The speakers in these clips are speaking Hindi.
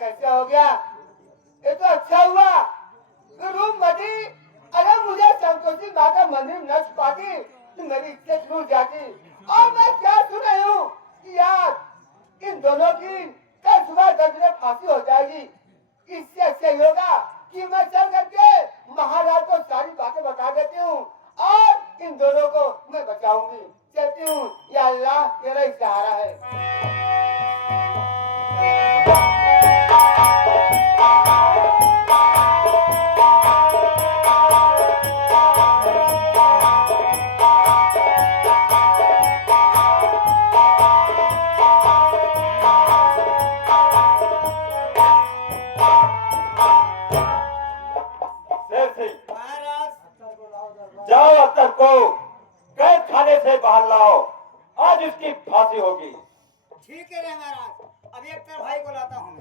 कैसे हो गया? ये तो अच्छा हुआ रूम मटी। अगर मुझे संतोषी माँ का मंदिर न छुपाती तो मेरी इज्जत छूट जाती। और मैं क्या सुन रही हूँ कि यार इन दोनों की कल सुबह 10 बजे फांसी हो जाएगी। इससे अच्छा होगा कि मैं चल करके महाराज को सारी बातें बता देती हूँ और इन दोनों को मैं बचाऊंगी। चलती हूँ, या अल्लाह तेरा ही सहारा है। जाओ अख्तर को कैद खाने से बाहर लाओ, आज इसकी फांसी होगी। ठीक है रे महाराज, अभी अख्तर भाई को लाता हूँ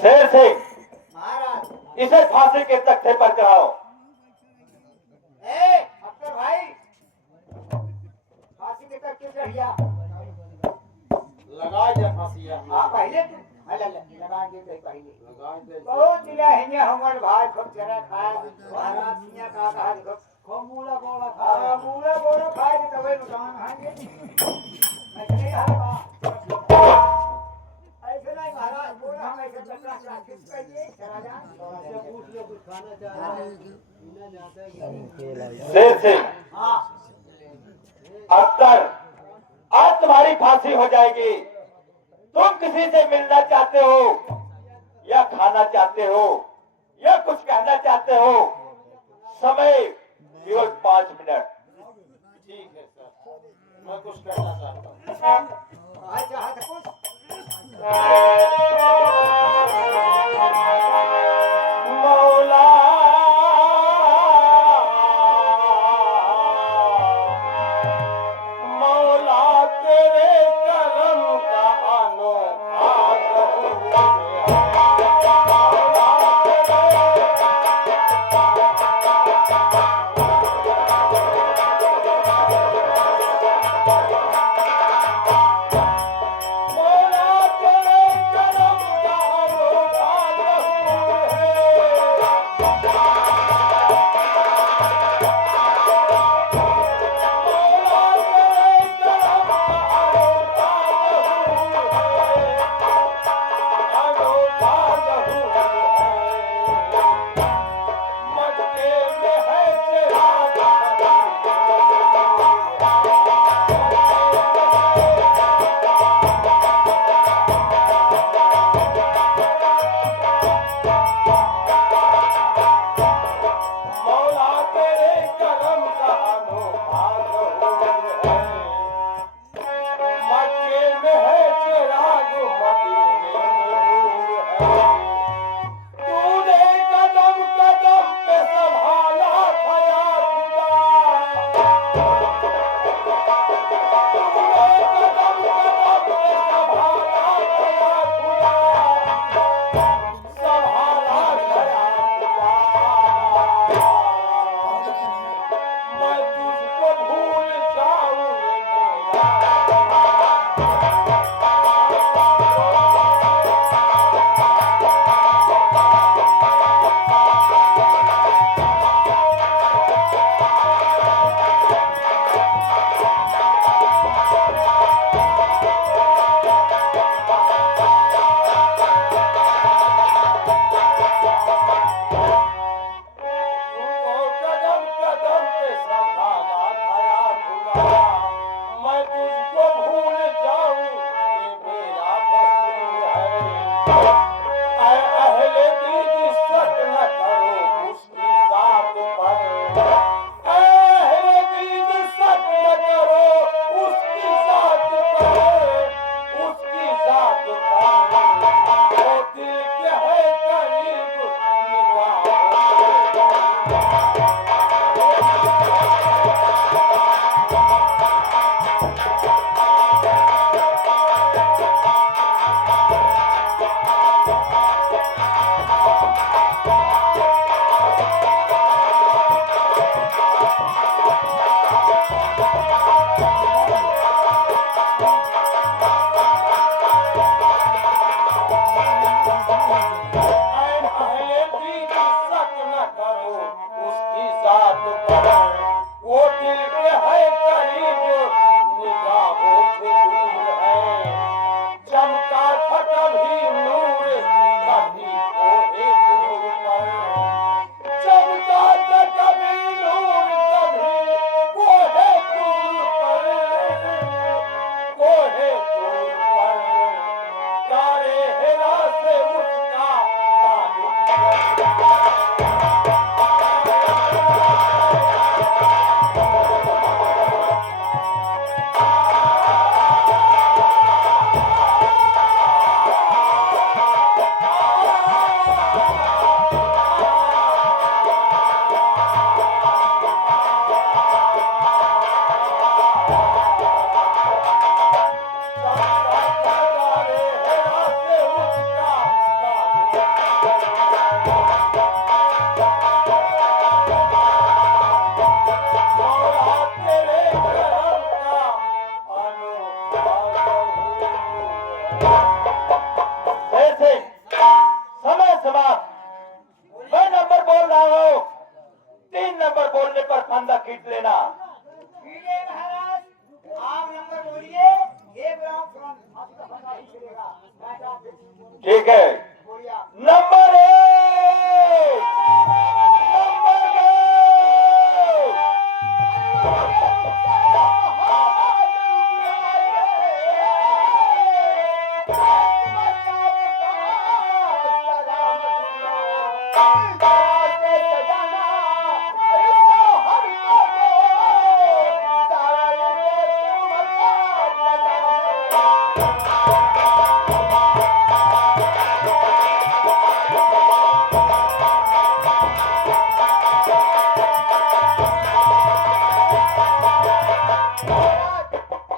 शेर सिंह, इसे फांसी के तख्ते पर चढ़ाओ। अख्तर भाई फांसी के तख्ते चढ़ गया। लगा दे फांसी। पहले लगा दे पहले बहुत दिला है हमर भाई खूब चरा खाए महाराज सिंह का कहा देखो खूब मूला बोला खाए तबे नुकसान खाएंगे। ऐसे नहीं महाराज बोला हम ऐसे चक्रा किस कहिए चला जा से पूछ लो कुछ खाना चाह शेर सिंह, अख्तर आज तुम्हारी फांसी हो जाएगी। तुम किसी से मिलना चाहते हो या खाना चाहते हो या कुछ कहना चाहते हो? समय केवल 5 मिनट। ठीक है सर, मैं कुछ कहना चाहता हूँ। आज चाहत कुछ मौला मौला तेरे करम का अनोखा मौला तेरे करम का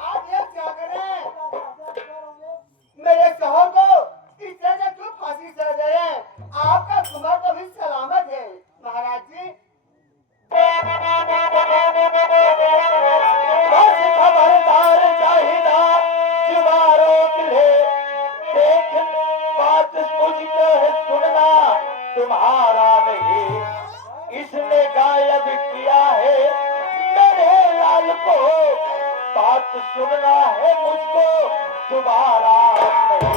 आप ये क्या कर रहे हैं? मेरे शोहर को इस तरह से क्यों फांसी चढ़ रहे हैं? आपका कुमार तो भी सलामत है महाराज जी। बस खबरदार चाहिदा जुबारों तिले देख बात मुझको है सुनना तुम्हारा नहीं। इसने गायब किया है मेरे लाल को, बात सुनना है मुझको तुम्हारा नहीं।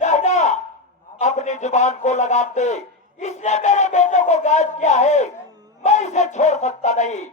चाचा अपनी जुबान को लगाम दे। इसने मेरे बेटे को गायब किया है, मैं इसे छोड़ सकता नहीं।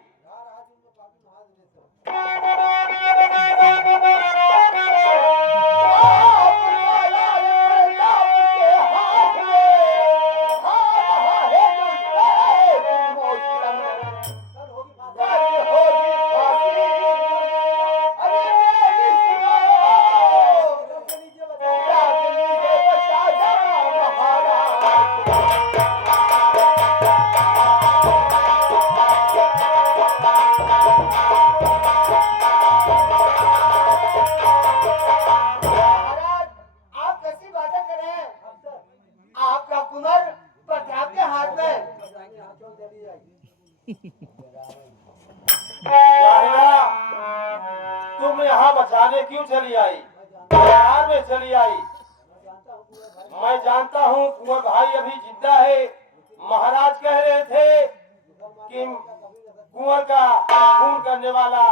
महाराज आप कैसी बातें कर रहे हैं? आपका कुमार प्रताप के हाथ में। जाहिरा, तुम यहाँ बचाने क्यों चली आई? बिहार में चली आई। मैं जानता हूँ कुंवर भाई अभी जिंदा है। महाराज कह रहे थे कि कुंवर का खून करने वाला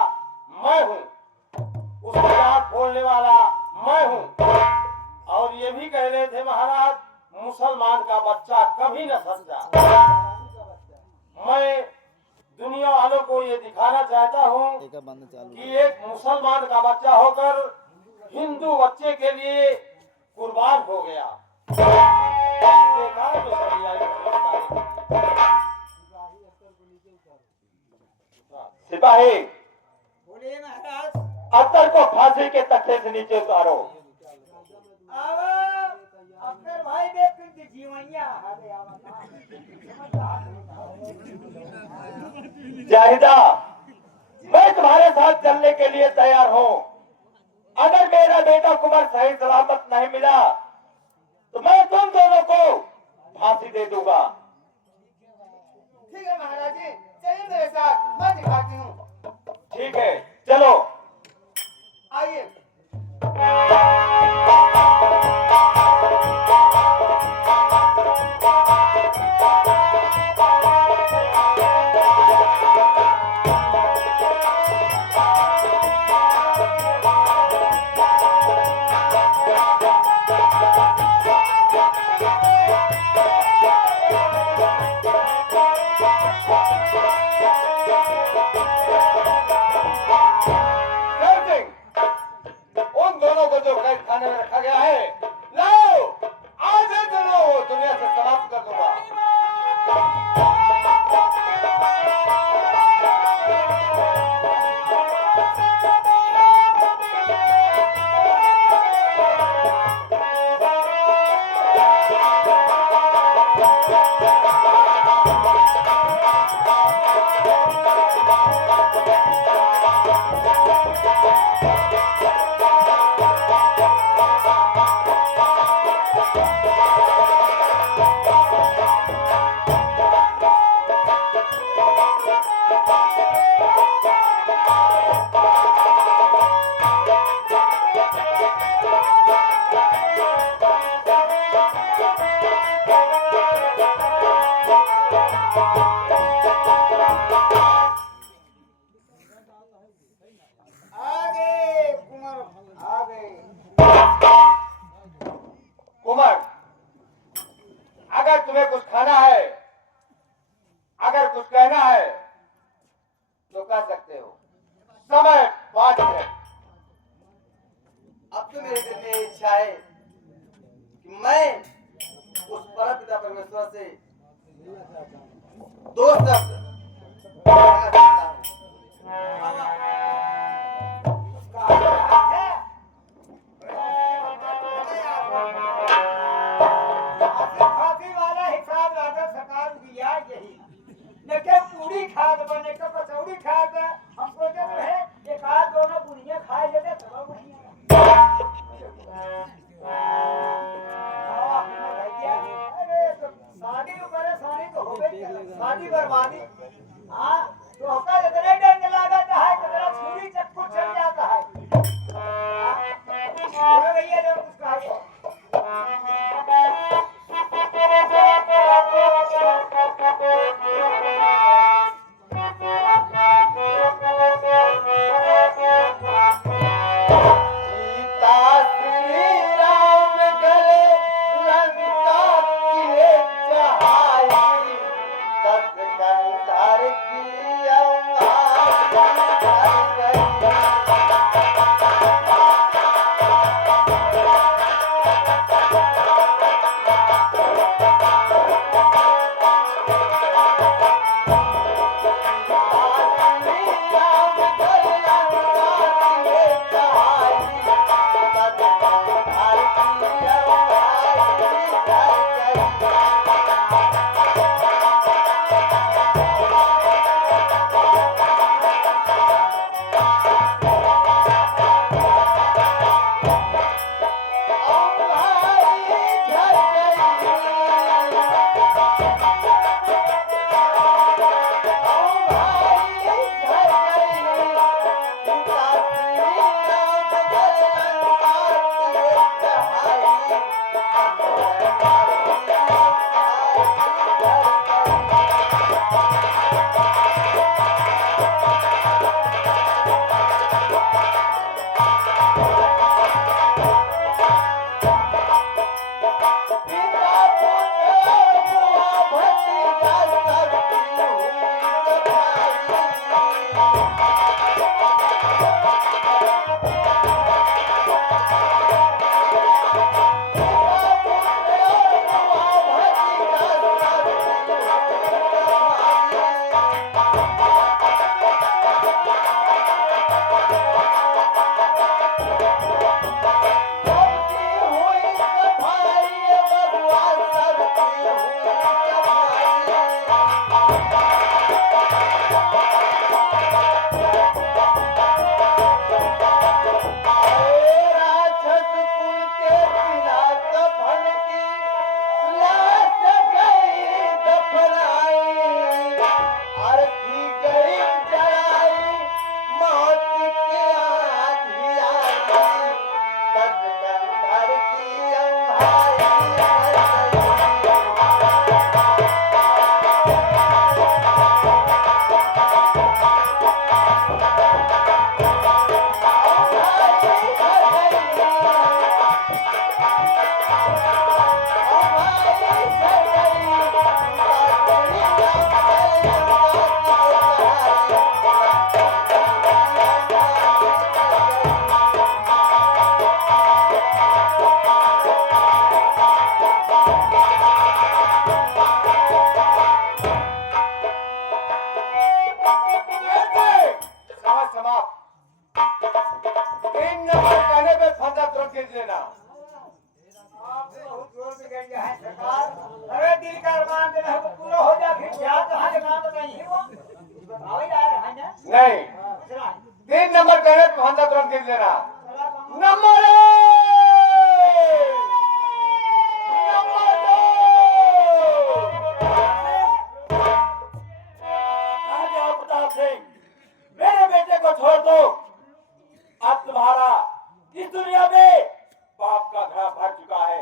मैं हूँ, उसकी आँख खोलने वाला मैं हूँ। और ये भी कह रहे थे महाराज मुसलमान का बच्चा कभी न सच्चा। मैं दुनिया वालों को ये दिखाना चाहता हूँ कि एक मुसलमान का बच्चा होकर हिंदू बच्चे के लिए कुर्बान हो गया। देखा तो सही आई। सिपाही बोलिए महाराज। अख्तर को फांसी के तख्ते से नीचे उतारो। अपने भाई देख के जीवैया जाहिदा मैं तुम्हारे साथ चलने के लिए तैयार हूँ। अगर मेरा बेटा कुमार सही सलामत नहीं मिला तो मैं तुम दोनों को फांसी दे दूंगा। ठीक है महाराज जी, चलिए मेरे साथ, मैं दिखाती हूँ। ठीक है चलो। आइए। उन दोनों को जो कैद खाने में रखा गया है, लाओ आज ही दोनों दुनिया से समाप्त कर दूंगा। कुमार अगर तुम्हें कुछ खाना है, अगर कुछ कहना है तो खींच लेना। आप बहुत जोर से कह रहे हैं सरकार। अरे दिल का अरमान जो है वो पूरा हो जाए, फिर क्या कहाँ के नाम बताइए वो बताओ यार है ना। नहीं, दूसरा 3 नंबर कहने तो भांजा तुरंत खींच लेना। Number 1, number 2। कहाँ जाओ प्रताप सिंह, मेरे बेटे को छोड़ दो। अब तुम्हारा इस दुनिया में पाप का घड़ा भर चुका है।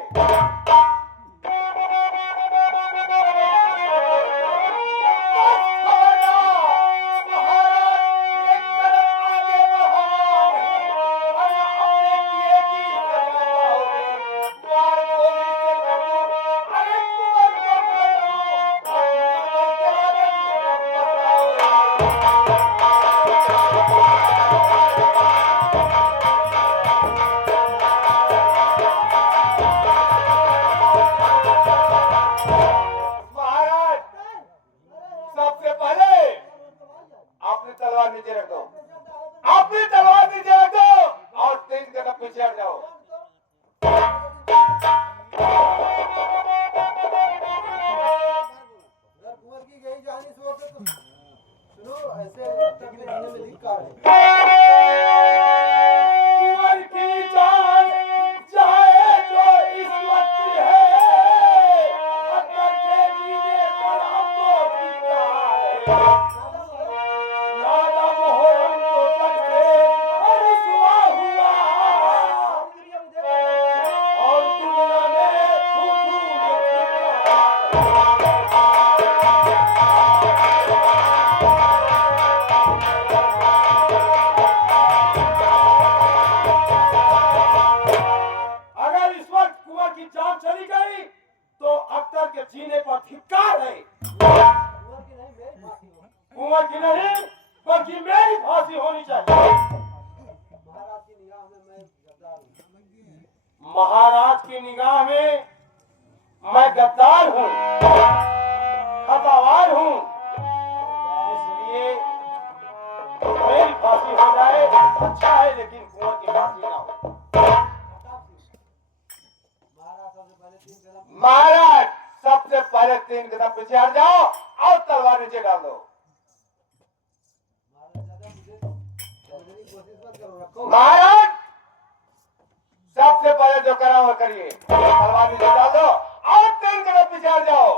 महाराज, सबसे पहले अपनी तलवार नीचे रख दो, अपनी तलवार नीचे रख दो और 3 कदम पीछे हट जाओ। अगर कुंवर की गई जानी सो तो सुनो ऐसे तकलीफ में धिक्कार है। कुंवर की जान चाहे जो इस वक्त है, अकबर के जीने पर हमको धिक्कार है। दादा मोहरम तो तक से रुसवा हुआ और दुनिया में थू-थू ये धिक्कार। अगर इस वक्त कुंवर की जान चली गई तो अख्तर के जीने पर धिक्कार है। कुंवर की नहीं बल्कि मेरी फांसी होनी चाहिए। महाराज की निगाह में मैं गद्दार हूँ। महाराज की निगाह में मैं गद्दार हूँ, खतावार हूँ, इसलिए मेरी फांसी हो जाए अच्छा है, लेकिन कुंवर की फांसी ना हो। महाराज सबसे पहले 3 कदम पीछे हट जाओ और तलवार नीचे डाल दो। महाराज सबसे पहले जो करा वो करिए, तलवार नीचे डाल दो और 3 कदम पीछे हट जाओ।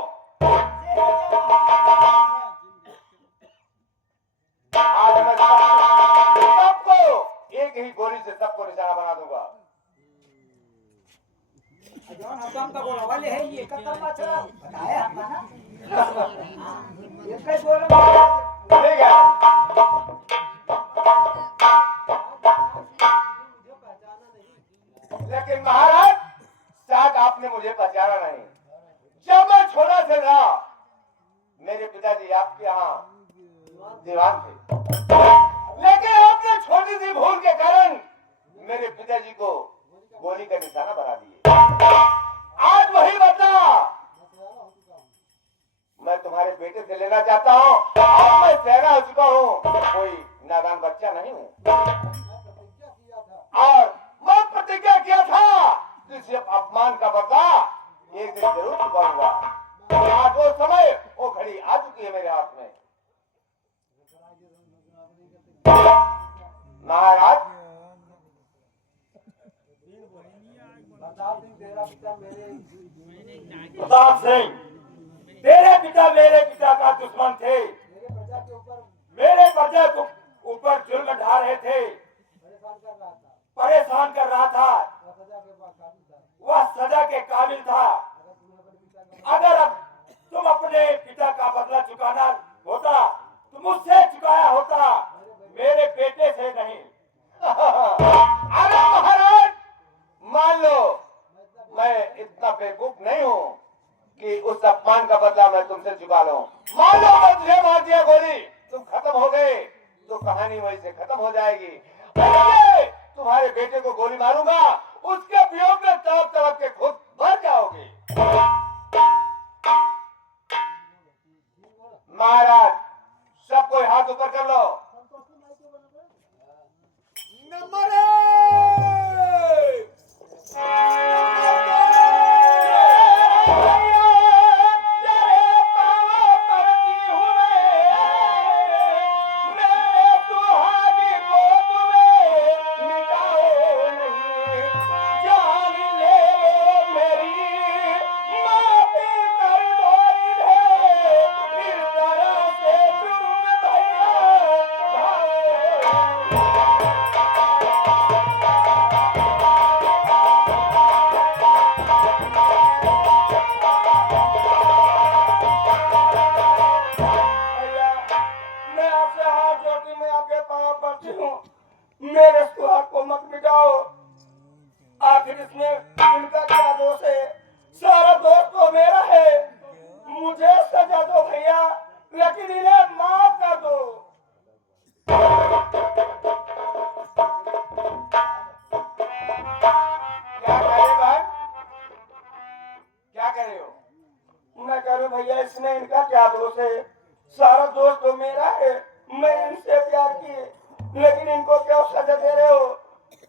आज मैं सबको एक ही गोली से सबको निशाना बना दूंगा। जौन हम का बोला वाले है ये कतल चला बताया हमका ना। ये कई बोल ठीक है, लेकिन महाराज शायद आपने मुझे पहचाना नहीं। जब मैं छोटा से था मेरे पिताजी आपके यहाँ दीवान थे, लेकिन आपने छोटी सी भूल के कारण मेरे पिताजी को गोली का निशाना बना दिए। आज वही बदला मैं तुम्हारे बेटे से लेना चाहता हूँ। अब मैं सहरा हो चुका हूँ, कोई नादान बच्चा नहीं हूँ। और मैं प्रतिज्ञा किया था कि इस अपमान का बदला एक दिन जरूर चुकाऊंगा। आज वो समय वो घड़ी आ चुकी है मेरे हाथ में। महाराज प्रताप सिंह, तेरे पिता मेरे पिता का दुश्मन थे, मेरे प्रजा के ऊपर जुल्म ढा रहे थे, परेशान कर रहा था, वह सजा के काबिल था। अगर अब तुम अपने पिता का बदला चुकाना होता तो मुझसे चुकाया होता, मेरे बेटे से नहीं। अरे महाराज मान लो मैं इतना बेवकूफ नहीं हूँ कि उस अपमान का बदला मैं तुमसे चुका लूं। मान लो मैं तुझे मार दिया गोली, तुम खत्म हो गए तो कहानी वहीं से खत्म हो जाएगी। तुम्हारे बेटे को गोली मारूंगा, उसके वियोग में तड़प तड़प के खुद मर जाओगे। महाराज सब कोई हाथ ऊपर कर लो। नंबर 1 आपसे हाथ जोड़ती मैं आपके पाँव पड़ती हूँ, मेरे सुहाग को मत मिटाओ। आखिर इसमें इनका क्या दोष है? सारा दोष तो मेरा है। मुझे सजा दो भैया, लेकिन इन्हें माफ कर दो। क्या कह रहे बहन? क्या कह रहे हो? मैं कह रहा हूं भैया इसमें इनका क्या दोष है? सारा दोष तो मेरा है। मैं इनसे प्यार किए, लेकिन इनको क्यों सजा दे रहे हो?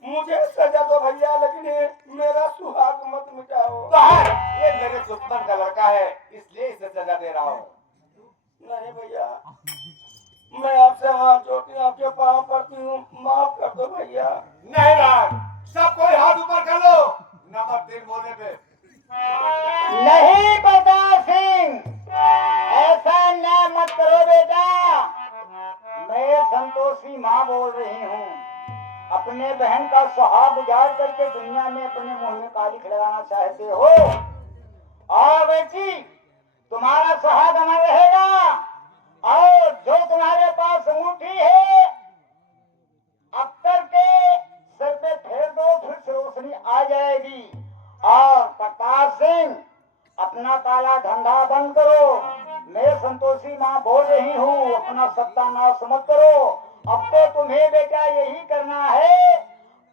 मुझे सजा दो भैया, लेकिन मेरा सुहाग मत मिटाओ। बहन, ये मेरे दुश्मन का लड़का है, इसलिए इसे सजा दे रहा हूँ। नहीं भैया, मैं आपसे हाथ जोड़ती हूँ, आपके पाँव पड़ती हूँ, माफ कर दो भैया। नहीं बहन, सब कोई हाथ ऊपर कर लो नंबर 3 बोलने पे। नहीं प्रताप सिंह, ऐसा ना मत करो बेटा। मैं संतोषी माँ बोल रही हूँ। अपने बहन का सुहाग उजाड़ करके दुनिया में अपने मुंह में कालिख लगाना चाहते हो। और बेटी, तुम्हारा सुहाग अमर रहेगा, और जो तुम्हारे पास अंगूठी है अख्तर के सर पे फेर दो, फिर से रोशनी आ जाएगी। और प्रताप सिंह, अपना काला धंधा बंद करो। मैं संतोषी माँ बोल रही हूँ, अपना सत्यानाश मत करो। अब तो तुम्हें बेटा यही करना है।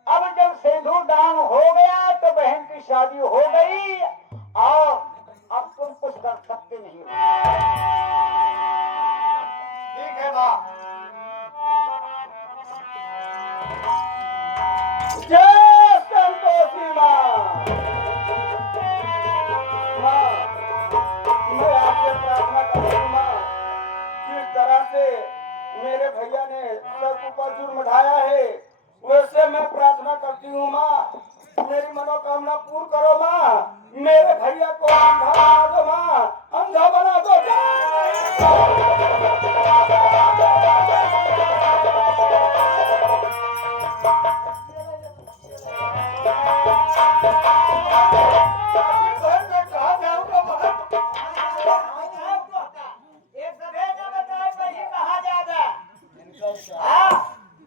अब जब सिंदूर दान हो गया तो बहन की शादी हो गई, और अब तुम कुछ कर सकते नहीं हो। ठीक है माँ। जय संतोषी माँ। माँ, मैं आपसे प्रार्थना करती हूँ माँ, जिस तरह से मेरे भैया ने सब ऊपर जुर्म ढाया है, वैसे मैं प्रार्थना करती हूँ माँ, मेरी मनोकामना पूर्ण करो माँ। मेरे भैया को अंधा बना दो माँ, अंधा बना दो।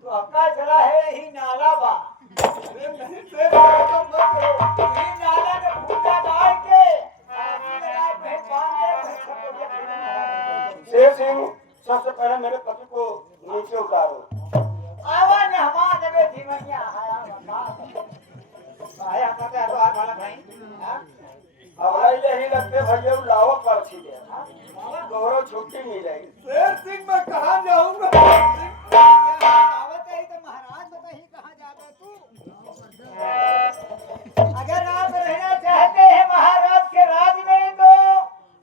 तो अक्का चला है ही नाला बा, ही नाला में फूटा डाल के शेर सिंह, सबसे पहले मेरे पति को नीचे उतारो। आवा ने हमार देवे धीमनिया आया पता तो आज वाला भाई। हमारा यही लगते भैया लावा पर्ची दे, गौरव छुट्टी मिल जाएगी। शेर सिंह मैं कहाँ जाऊंगा? अगर आप रहना चाहते हैं महाराज के राज में तो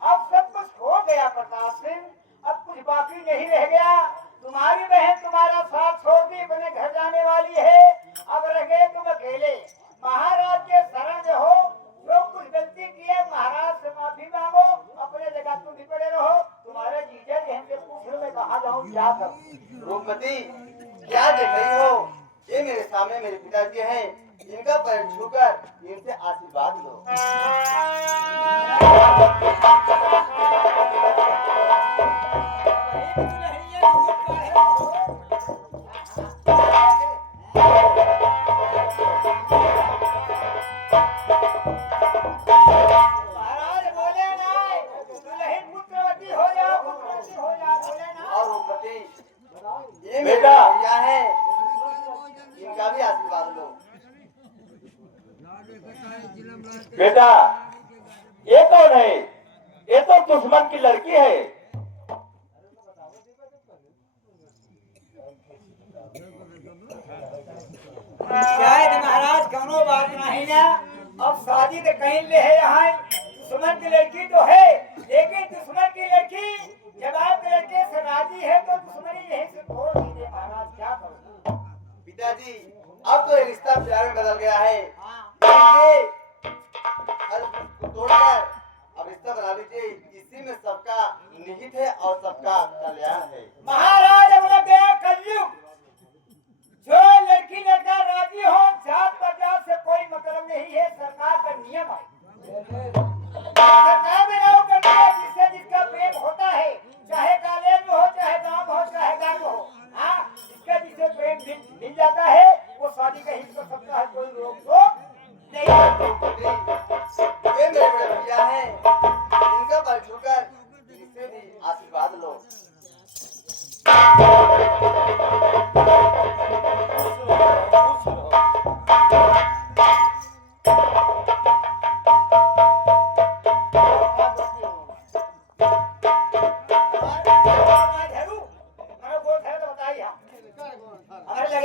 अब सब कुछ हो गया प्रताप सिंह, अब कुछ बाकी नहीं रह गया। तुम्हारी बहन तुम्हारा साथ छोड़ दी अपने घर जाने वाली है, अब रह गए तुम अकेले। महाराज के शरण में हो, जो कुछ गलती की है महाराज से माफी मांगो, अपने जगह तुम भी पड़े रहो। तुम्हारे जीजा जी हमसे पूछ लो मैं कहाँ जाऊँ क्या करूँ। रूपमती, क्या देख रही हो? ये मेरे सामने मेरे पिताजी हैं, इनका पैर छूकर इनसे आशीर्वाद लो। महाराज बोले ना, दुल्हन पुत्रवती हो जा, पुत्रवती हो जा, बोले ना। और रूपमती, ये मेरे बेटा। भैया हैं, इनका भी आशीर्वाद लो। बेटा, ये कौन है? ये तो दुश्मन की लड़की है। शायद महाराज कौनो बात नहीं ना, अब शादी तो कहीं ले है यहाँ। दुश्मन की लड़की तो है, लेकिन दुश्मन की लड़की जब आपके लड़के से राजी है तो दुश्मनी यहीं से तोड़ दीजिए महाराज, क्या करूँ। पिताजी, अब तो ये रिश्ता प्यार में बदल गया है। ये तोड़कर अब रिश्ता बना लीजिए, इसी में सबका निहित है और सबका कल्याण है। महाराज अब लग गया कलयुग, जो लड़की लड़का राजी हो, जात पात से कोई मतलब नहीं है, सरकार का नियम है। सरकार में लोग करते हैं जिससे जिसका प्रेम होता है, चाहे कॉलेज में हो, चाहे गांव में हो, चाहे घर में हो।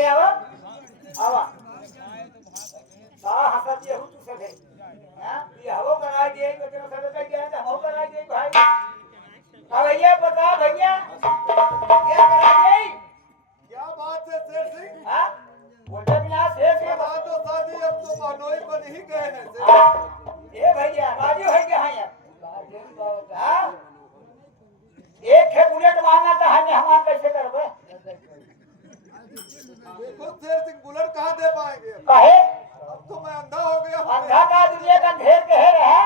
ले आवा आवा सा हसत ये हूं तू से हां ये हवो करा दिए तो तेरा सब का क्या है हवो करा दिए भाई हां भैया बता भैया ये करा दिए क्या बात है शेर सिंह? हां बोलते बिना शेर के बात तो शादी अब तो मानोई बन ही गए हैं शेर। ए भैया राजू है क्या है हां एक है बुलेट मांगा था हमारा कैसे करबे देखो शेर सिंह बुलेट कहाँ दे पाएंगे? काहे अब तो मैं अंधा हो गया हूँ। अंधा का दुनिया का अंधेर कह रहा है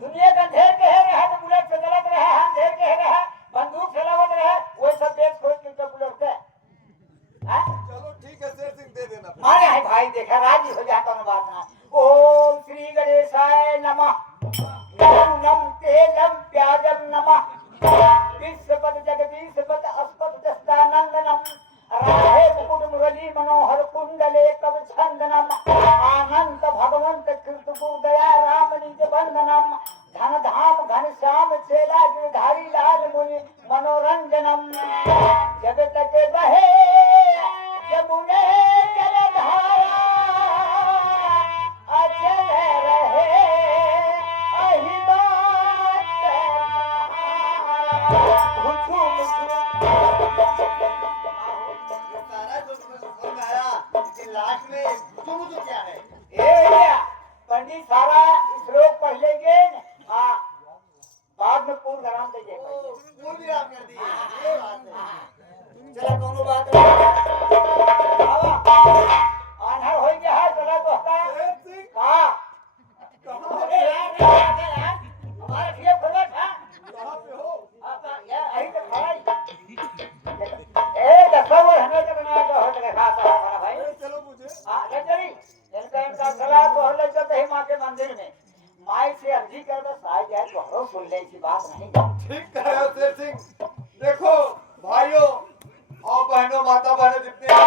दुनिया का अंधेर कह रहा है तो बुलेट से गलत रहा है अंधेर कह रहा है बंदूक चलावत रहा है वही सब देश खोज के तो बुलेट से हां चलो ठीक है शेर सिंह दे देना। मारे है भाई देखा राजी हो जाता ना बात ना ओम श्री गणेशाय नमः नम तेलम प्याजम नमः विश्वपद जगदीशपद अस्पद दस्तानंदनम राहे मुकुट मुरली मनोहर कुंडले कव छंदनम आनंद भगवंत कृतु दया राम निज बंदनम धन धाम घन श्याम चेला गिरधारी लाल मुनि मनोरंजनम जगत के बहे यमुने जलधारा अचल रहे अहिबात सारा जो तुम्हें सुन आया लेकिन लास्ट में तुम तो क्या है? ए भैया पंडित सारा श्लोक पढ़ लेंगे हाँ बाद में पूर्ण नाम देंगे वो भी राम कर दिए। ये बात है। चला दोनों बात आधार हो गया है चला तो शेर सिंह कहा कहाँ अरे यार हमारा खिलाफ खबर था कहाँ पे हो? आपका यार अही तो खड़ा ए दसवा हमें तो बना तो हो लगा खाता है हमारा भाई ले चलो मुझे। हां ले चली इनका सलाह तो हल्ले चलते ही मां के मंदिर में माई से अर्जी कर दो साई जाए तो हरो सुन ले की बात नहीं ठीक कह रहे हो शेर सिंह। देखो भाइयों और बहनों माता बहनों जितने हैं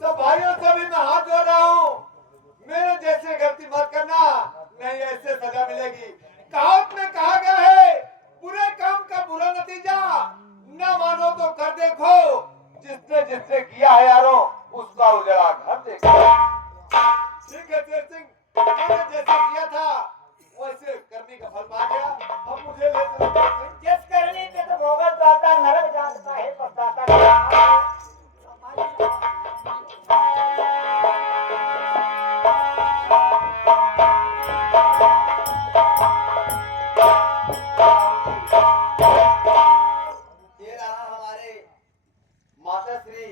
सब भाइयों से भी मैं हाथ जोड़ रहा हूँ मेरे जैसे गलती मत करना नहीं ऐसे सजा मिलेगी। कहावत में कहा गया है बुरे काम का बुरा नतीजा न मानो तो कर देखो जिसने जिसने किया है यारों उसका उजड़ा घर देखो। ठीक है शेर सिंह मैंने जैसा किया था वैसे करने का फल पा गया। अब मुझे ले चलो शेर सिंह। जिस करनी के तो भोगत जाता नरक जानता है पछताता ये रहा हमारे माता श्री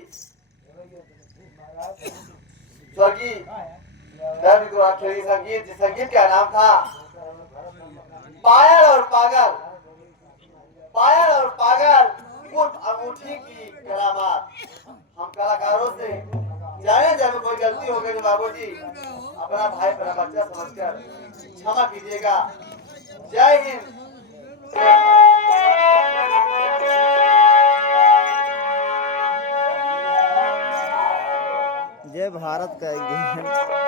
स्वर्गीय रविकुमार संगीत जिस संगीत का नाम था पायल और पागल। पायल और पागल उर्फ अंगूठी की करामात। हम कलाकारों से जाने जब कोई गलती हो गई तो बाबूजी अपना भाई अपना बच्चा समझकर क्षमा कीजिएगा। जय हिंद। जय भारत का एक दिन